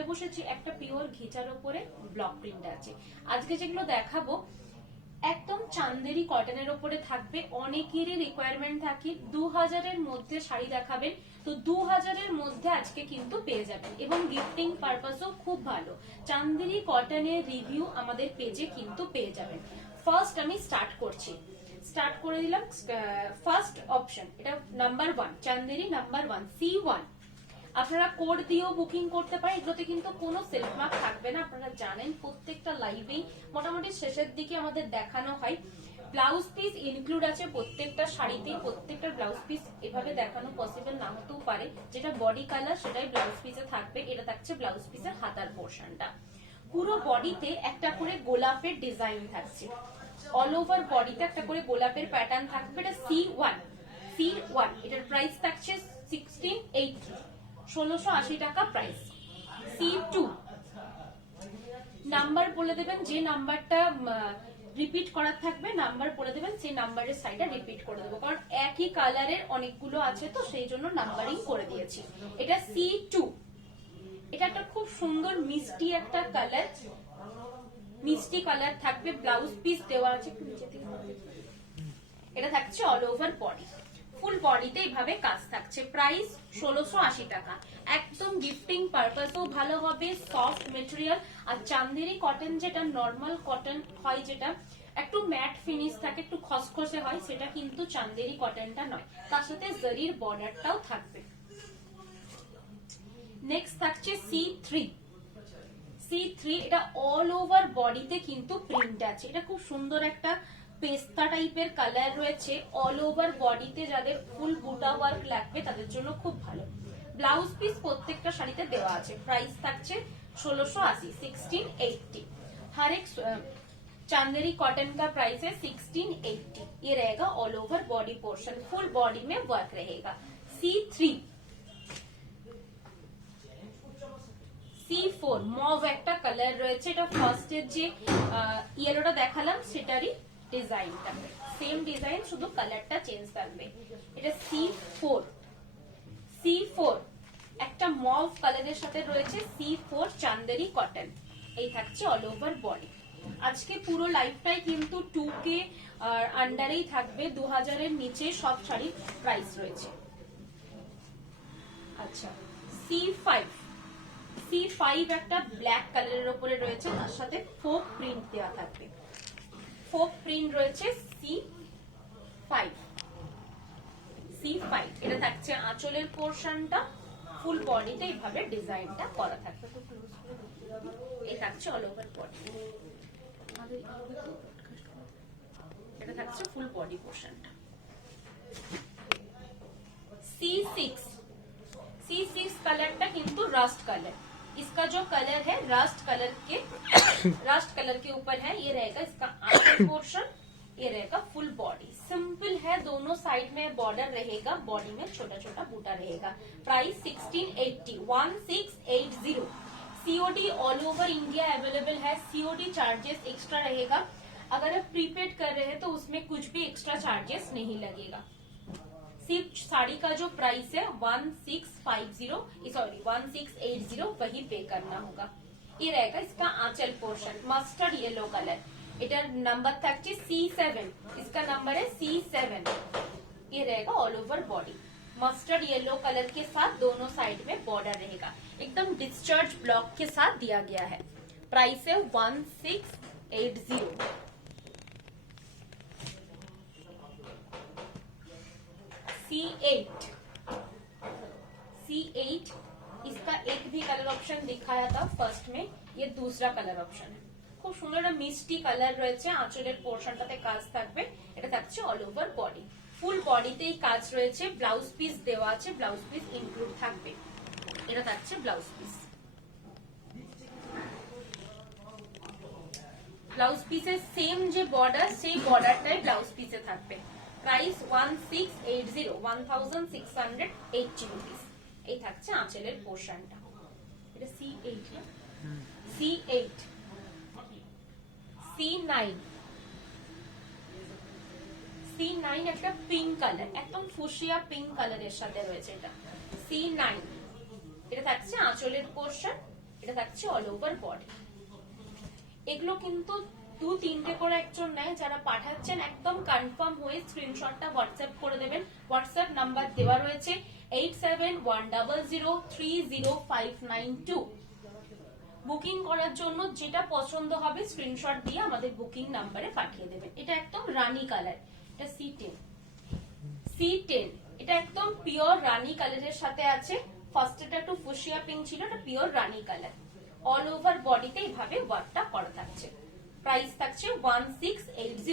পরে বসেছি একটা পিওর ঘিচার উপরে ব্লক প্রিন্ট আছে। আজকে যেগুলো দেখাবো একদম চান্দেরি কটনের উপরে থাকবে। অনেকেরই রিকোয়ারমেন্ট থাকে 2000-এর মধ্যে শাড়ি দেখাবেন, তো 2000-এর মধ্যে আজকে কিন্তু পেয়ে যাবেন এবং গিফটিং পারপাসও খুব ভালো। চান্দেরি কটনের রিভিউ আমাদের পেজে কিন্তু পেয়ে যাবেন। ফার্স্ট আমি স্টার্ট করে দিলাম। ফার্স্ট অপশন এটা নাম্বার 1, চান্দেরি নাম্বার 1 C1। আপনারা কোড দিয়েও বুকিং করতে পারেন, এগুলোতে কিন্তু কোনো সেলফ মার্ক থাকবে না। আপনারা জানেন প্রত্যেকটা লাইভেই মোটামুটি শেষের দিকে আমাদের দেখানো হয়। ব্লাউজ পিস ইনক্লুড আছে প্রত্যেকটা শাড়িতেই। প্রত্যেকটা ব্লাউজ পিস এভাবে দেখানো পসিবল না হতেও পারে, যেটা বডি কালার সেটাই ব্লাউজ পিসে থাকবে। এটা থাকছে ব্লাউজ পিসের হাতার পোর্শনটা। পুরো বডিতে একটা করে গোলাপের ডিজাইন থাকছে, অল ওভার বডিতে একটা করে গোলাপের প্যাটার্ন থাকবে। এটা C1। এটার প্রাইস থাকছে 1680, 1680 টাকা প্রাইস। C2 নাম্বার বলে দেবেন, যে নাম্বারটা রিপিট করার থাকবে নাম্বার বলে দেবেন, সেই নাম্বারের সাইডে রিপিট করে দেবো, কারণ একই কালারের অনেকগুলো আছে তো সেই জন্য নাম্বারিং করে দিয়েছি। এটা C2। এটা একটা খুব সুন্দর মিষ্টি একটা কালার, মিষ্টি কালার থাকবে। ব্লাউজ পিস দেওয়া আছে, এটা থাকছে অল ওভার বডি, ফুল বডিতে এইভাবে কাজ থাকছে। প্রাইস 1680 টাকা। একদম গিফটিং পারপাসও ভালো হবে, সফট মেটেরিয়াল। আর চান্দেরি কটন যেটা নর্মাল কটন হয়, যেটা একটু ম্যাট ফিনিশ থাকে, একটু খসখসে হয়, সেটা কিন্তু চান্দেরি কটনটা নয়। তার সাথে জরির বর্ডারটাও থাকবে। নেক্সট থাকছে C3। এটা অল ওভার বডিতে কিন্তু প্রিন্ট আছে। এটা খুব সুন্দর একটা পেস্তা টাইপের কালার রয়েছে। অল ওভার বডিতে যাদের ফুল বুটা ওয়ার্ক লাগবে তাদের জন্য খুব ভালো। ব্লাউজ পিস প্রত্যেকটা শাড়িতে দেওয়া আছে। প্রাইস থাকছে 1680, 1680। हर एक चांदेरी कॉटन का प्राइस है 1680। ये रहेगा all over body portion, full body में वर्क रहेगा। C4 মভ একটা কালার রয়েছে। এটা ফার্স্টের যে ইয়েলোটা দেখালাম সেটারই ডিজাইনটা সেম ডিজাইন, শুধু কালারটা চেঞ্জ থাকবে। এটা C4 একটা মভ কালারের সাথে রয়েছে। C4 চান্দেরি কটন, এই থাকছে অল ওভার বডি। আজকে পুরো লাইফটাই কিন্তু 2K আন্ডারেই থাকবে, 2000-এর নিচে সব শাড়ির প্রাইস রয়েছে। আচ্ছা, C5 একটা ব্ল্যাক কালারের উপরে রয়েছে, তার সাথে ফোক প্রিন্ট দেওয়া থাকবে। ফোক প্রিন্ট রয়েছে C5। এটা থাকছে আঁচলের পোর্শনটা, ফুল বডিতে এইভাবে ডিজাইনটা করা থাকবে। এই থাকছে অল ওভার বডি, এটা থাকছে ফুল বডি পোর্শনটা। C6 कलर किंतु रस्ट कलर, इसका जो कलर है रस्ट कलर के ऊपर है। ये रहेगा इसका आंचल पोर्शन, ये रहेगा फुल बॉडी। सिंपल है, दोनों साइड में बॉर्डर रहेगा, बॉडी में छोटा छोटा बूटा रहेगा। Price 1680, 1680। COD all over India available है। COD चार्जेस एक्स्ट्रा रहेगा। अगर आप प्रीपेड कर रहे हैं तो उसमें कुछ भी एक्स्ट्रा चार्जेस नहीं लगेगा। सिर्फ साड़ी का जो प्राइस है 1680 वही पे करना होगा। ये रहेगा इसका आंचल पोर्शन, मस्टर्ड येलो कलर। इधर नंबर तक C7, इसका नंबर है C7। ये रहेगा all over body, mustard yellow colour के साथ दोनों साइड में बॉर्डर रहेगा। एकदम डिस्चार्ज ब्लॉक के साथ दिया गया है। प्राइस है 1680। C8 इसका एक भी कलर ऑप्शन दिखाया था फर्स्ट में, ये दूसरा कलर ऑप्शन है। খুব সুন্দর একটা মিষ্টি কালার রয়েছে। আঁচলের পোর্শনটাতে কাজ থাকবে। এটা থাকছে অল ওভার বডি, ফুল বডিতেই কাজ রয়েছে। ব্লাউজ পিস দেওয়া আছে, ব্লাউজ পিস ইনক্লুড থাকবে। এটা থাকছে ব্লাউজ পিস। ব্লাউজ পিসের সেম যে বর্ডার, সেই বর্ডারটাই ব্লাউজ পিসে থাকবে। Price 1680, 1680 rupees. এই থাকছে আঁচলের পোর্শনটা। এটা C8। C9 একটা পিঙ্ক কালার, একদম ফুসিয়া পিঙ্ক কালারের সাথে রয়েছে। এটা C9, এটা থাকছে আঁচলের পোর্শন, এটা এটা থাকছে অল ওভার বডি। এগুলো কিন্তু 2-3টে করে একজন নেয়, যারা পাঠাচ্ছেন একদম কনফার্ম হয়ে স্ক্রিনশটটা হোয়াটসঅ্যাপ করে দেবেন। হোয়াটসঅ্যাপ নাম্বার দেওয়া রয়েছে 8710030592। বুকিং করার জন্য যেটা পছন্দ হবে স্ক্রিনশট দিয়ে আমাদের বুকিং নাম্বারে পাঠিয়ে দেবেন। এটা একদম রানী কালার, এটা C10 এটা একদম পিওর রানী কালারের সাথে আছে। ফার্স্ট এটা একটু ফুশিয়া পিঙ্ক ছিল, এটা পিওর রানী কালার। অল ওভার বডিতে এইভাবে ওয়ার্কটা করা থাকছে। প্রাইস থাকছে 1680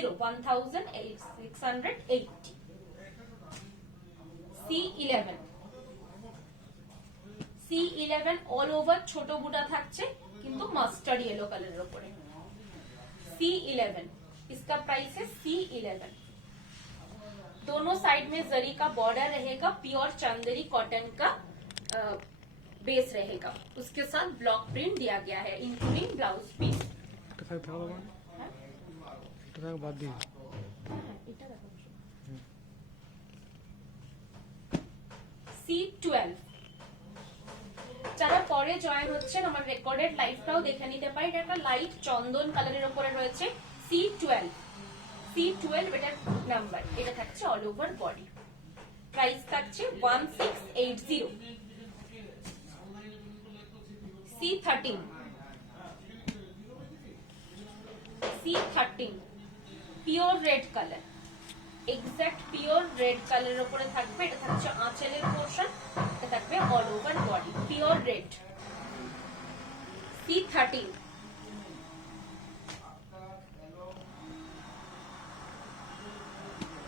C11 অল ওভার ছোট বুটা থাকছে কিন্তু মাস্টার্ড येलो कलर উপরে। C11 इसका प्राइस है C11। दोनों साइड में जरी का बॉर्डर रहेगा, प्योर चंदेरी कॉटन का बेस रहेगा, उसके साथ ब्लॉक प्रिंट दिया गया है इंक्लूडिंग ब्लाउज पीस। C12 যারা পরে জয়েন হচ্ছেন আমার রেকর্ডেড লাইভটাও দেখে নিতে পারেন। এটা একটা লাইট চন্দন কালারের উপরে রয়েছে। C12 এটার নাম্বার, এটা থাকছে অল ওভার বডি। প্রাইস থাকছে 1680। C13 pure red colour, exact pure red কালারের উপরে থাকবে। এটা থাকছে আঁচলের পোর্শন, এটা থাকবে all over body pure red. C13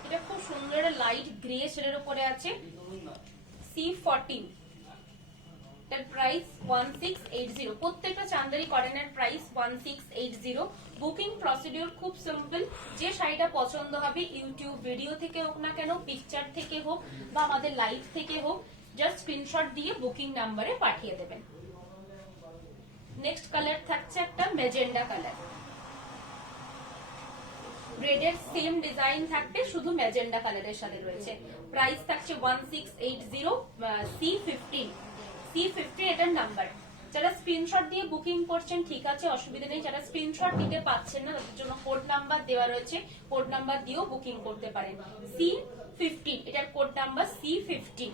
এটা খুব সুন্দর লাইট গ্রে শেডের উপরে আছে। C14 এর প্রাইস 1680। প্রত্যেকটা চান্দেরি কটনের প্রাইস 1680। বুকিং প্রসিডিউর খুব সিম্পল। যে শাড়িটা পছন্দ হবে ইউটিউব ভিডিও থেকে হোক না কেন, পিকচার থেকে হোক বা আমাদের লাইভ থেকে হোক, জাস্ট স্ক্রিনশট দিয়ে বুকিং নাম্বারে পাঠিয়ে দেবেন। নেক্সট কালার থাকছে একটা ম্যাজেন্ডা কালার। রেডের সেম ডিজাইন থাকবে, শুধু ম্যাজেন্ডা কালারের সাথে রয়েছে। প্রাইস থাকছে 1680। C15 এটার নাম্বার। যারা স্ক্রিনশট দিয়ে বুকিং করছেন ঠিক আছে, অসুবিধা নেই। যারা স্ক্রিনশট দিতে পাচ্ছেন না তাদের জন্য কোড নাম্বার দেওয়া রয়েছে, কোড নাম্বার দিয়েও বুকিং করতে পারেন। C15 এটার code number C15।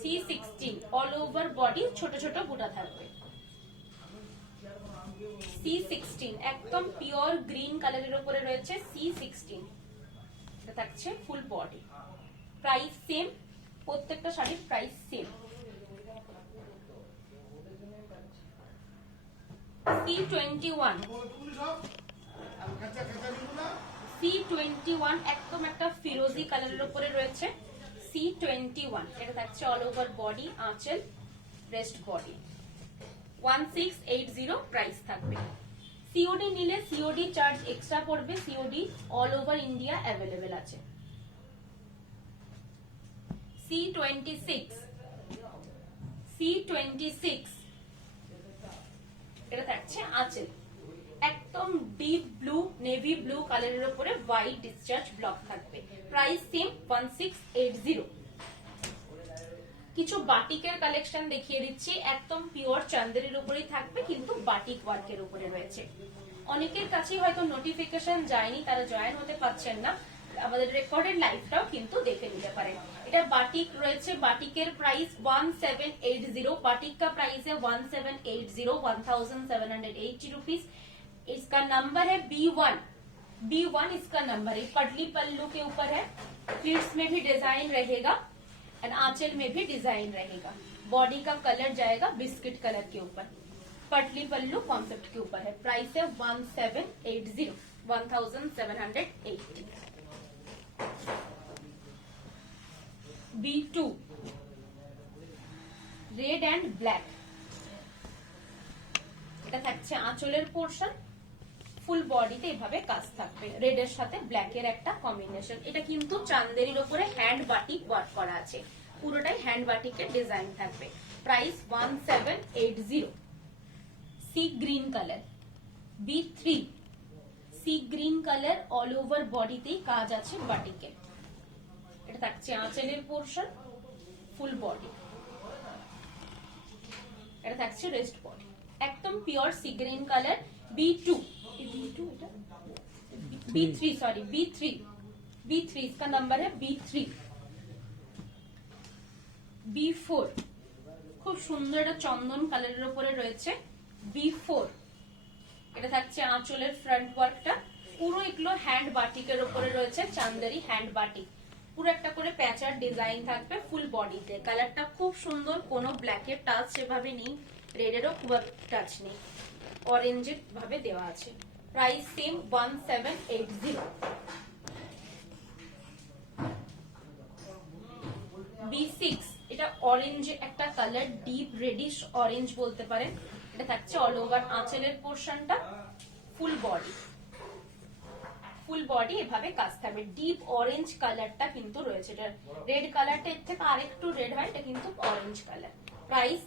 C16 all over body ছোট ছোট বুটা থাকবে। C16 একদম পিওর গ্রিন কালারের উপরে রয়েছে। C16 এটা থাকছে ফুল বডি। প্রাইস সেম, প্রত্যেকটা শাড়ির প্রাইস সেম। C21 একদম একটা ফিরোজি কালারের উপরে রয়েছে। C21 এটা থাকছে অল ওভার বডি, আঁচল, রেস্ট বডি। 1680 প্রাইস থাকবে। সিওডি নিলে সিওডি চার্জ এক্সট্রা পড়বে। COD all over India available আছে। C26 এটা থাকছে আঁচল, একদম ডিপ ব্লু নেভি ব্লু কালারের উপরে হোয়াইট ডিসচার্জ ব্লক থাকবে। Price same 1680। কিছু বাটিকের কালেকশন দেখিয়ে দিচ্ছি, একদম পিওর চান্দেরির উপরেই থাকবে কিন্তু বাটিক ওয়ার্কের উপরে রয়েছে। অনেকের কাছেই হয়তো নোটিফিকেশন যায়নি, তারা জয়েন হতে পারছেন না, আমাদের রেকর্ডেড লাইভটাও কিন্তু দেখে নিতে পারেন। এটা বাটিক রয়েছে, বাটিকের প্রাইস 1780। बाटिक का प्राइस है 1780 रुपीज। इसका नंबर है B1 इसका नंबर है। पटली पल्लू के ऊपर है, प्लीट्स में भी डिजाइन रहेगा एंड आंचल में भी डिजाइन रहेगा। बॉडी का कलर जाएगा बिस्किट कलर के ऊपर, पटली पल्लू कॉन्सेप्ट के ऊपर है। प्राइस है 1780। B2 রেড এন্ড ব্ল্যাক, এটা থাকছে আঁচলের পোর্শন। ফুল বডিতে এভাবে কাজ থাকবে, রেড এর সাথে ব্ল্যাক এর একটা কম্বিনেশন। এটা কিন্তু চান্দেরির উপরে হ্যান্ড বাটিক ওয়ার্ক করা আছে, পুরোটাই হ্যান্ড বাটিকের ডিজাইন থাকবে। Price 1780। Sea green colour, B3 sea green colour, all over বডিতেই কাজ আছে বাটিকের। এটা থাকছে আঁচলের পোর্শন, ফুল বডি, এটা থাকছে রেস্ট বডি, একদম pure C green colour. B2 এটা B3 सॉरी B3 इसका नंबर है B3। B4 খুব সুন্দর একটা চন্দন কালারের উপরে রয়েছে B4। এটা থাকছে আঁচলের ফ্রন্ট ওয়ার্কটা, পুরো এগুলো হ্যান্ড বাটিকের উপরে রয়েছে, চান্দেরি হ্যান্ড বাটিক, পুরো একটা করে প্যাচার ডিজাইন থাকবে ফুল বডিতে। কালারটা খুব সুন্দর, কোনো ব্ল্যাকের টাচ সেভাবে নেই, রেডেরও খুব টাচ নেই, অরেঞ্জের ভাবে দেওয়া আছে। Price same 1780। B6 এটা অরেঞ্জ একটা কালার, ডিপ রেডিশ অরেঞ্জ বলতে পারেন। এটা থাকছে অল ওভার আঁচলের পোর্শনটা, ফুল বডি এভাবে কাজ থাকবে। ডিপ অরেঞ্জ কালারটা কিন্তু রয়েছে, এটা রেড কালারটা এর থেকে আরেকটু রেড হয়, এটা কিন্তু orange colour. Price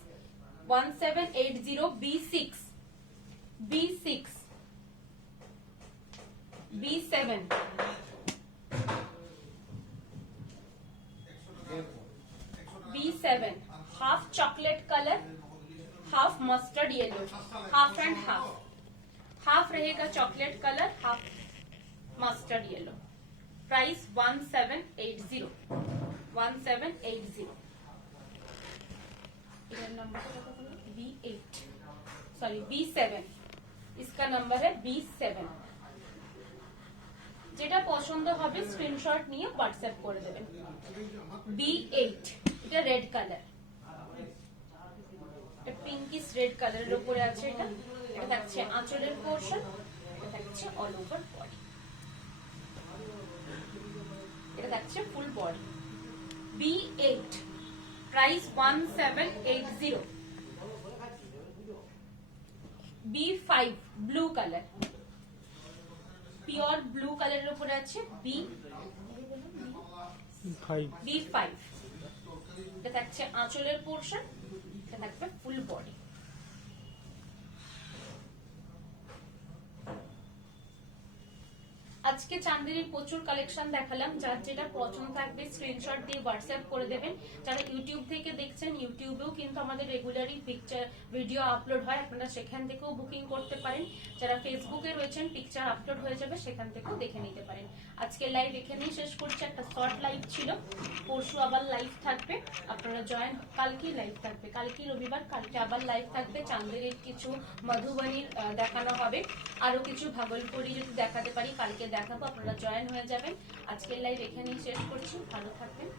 1780। B7 half chocolate colour, half mustard yellow, half and half रहेगा chocolate colour, half mustard yellow. Price 1780। B8 sorry B7, इसका नंबर है B7। যেটা পছন্দ হবে স্ক্রিনশট নিয়ে হোয়াটসঅ্যাপ করে দেবেন। B8 এটা রেড কালার, এটা পিঙ্কিশ রেড কালারের উপরে আছে। এটা থাকছে আঁচলের পোর্শন, এটা থাকছে অল ওভার বডি, এটা থাকছে full body. B8 price 1780। B5 blue colour, pure blue কালারের উপরে আছে B5। এটা থাকছে আঁচলের পোর্শন, এটা থাকবে ফুল বডি। আজকে চান্দেরির প্রচুর কালেকশন দেখালাম, যার যেটা পছন্দ থাকবে স্ক্রিনশট দিয়ে হোয়াটসঅ্যাপ করে দেবেন। যারা ইউটিউব থেকে দেখছেন, ইউটিউবেও কিন্তু আমাদের রেগুলারই পিকচার ভিডিও আপলোড হয়, আপনারা সেখান থেকেও বুকিং করতে পারেন। যারা ফেসবুকে রয়েছেন, পিকচার আপলোড হয়ে যাবে, সেখান থেকেও দেখে নিতে পারেন। আজকে লাইভ এখানেই শেষ করছি, একটা শর্ট লাইভ ছিল, পরশু আবার লাইভ থাকবে, আপনারা জয়েন। কালকেই লাইভ থাকবে, কালকে রবিবার, কালকে আবার লাইভ থাকবে। চান্দেরির কিছু মধুবনীর দেখানো হবে, আরো কিছু ভাগলপুরি যদি দেখাতে পারি কালকে দেখাবো, আপনারা জয়েন হয়ে যাবেন। আজকের লাইভ এখানেই শেষ করছি, ভালো থাকবেন।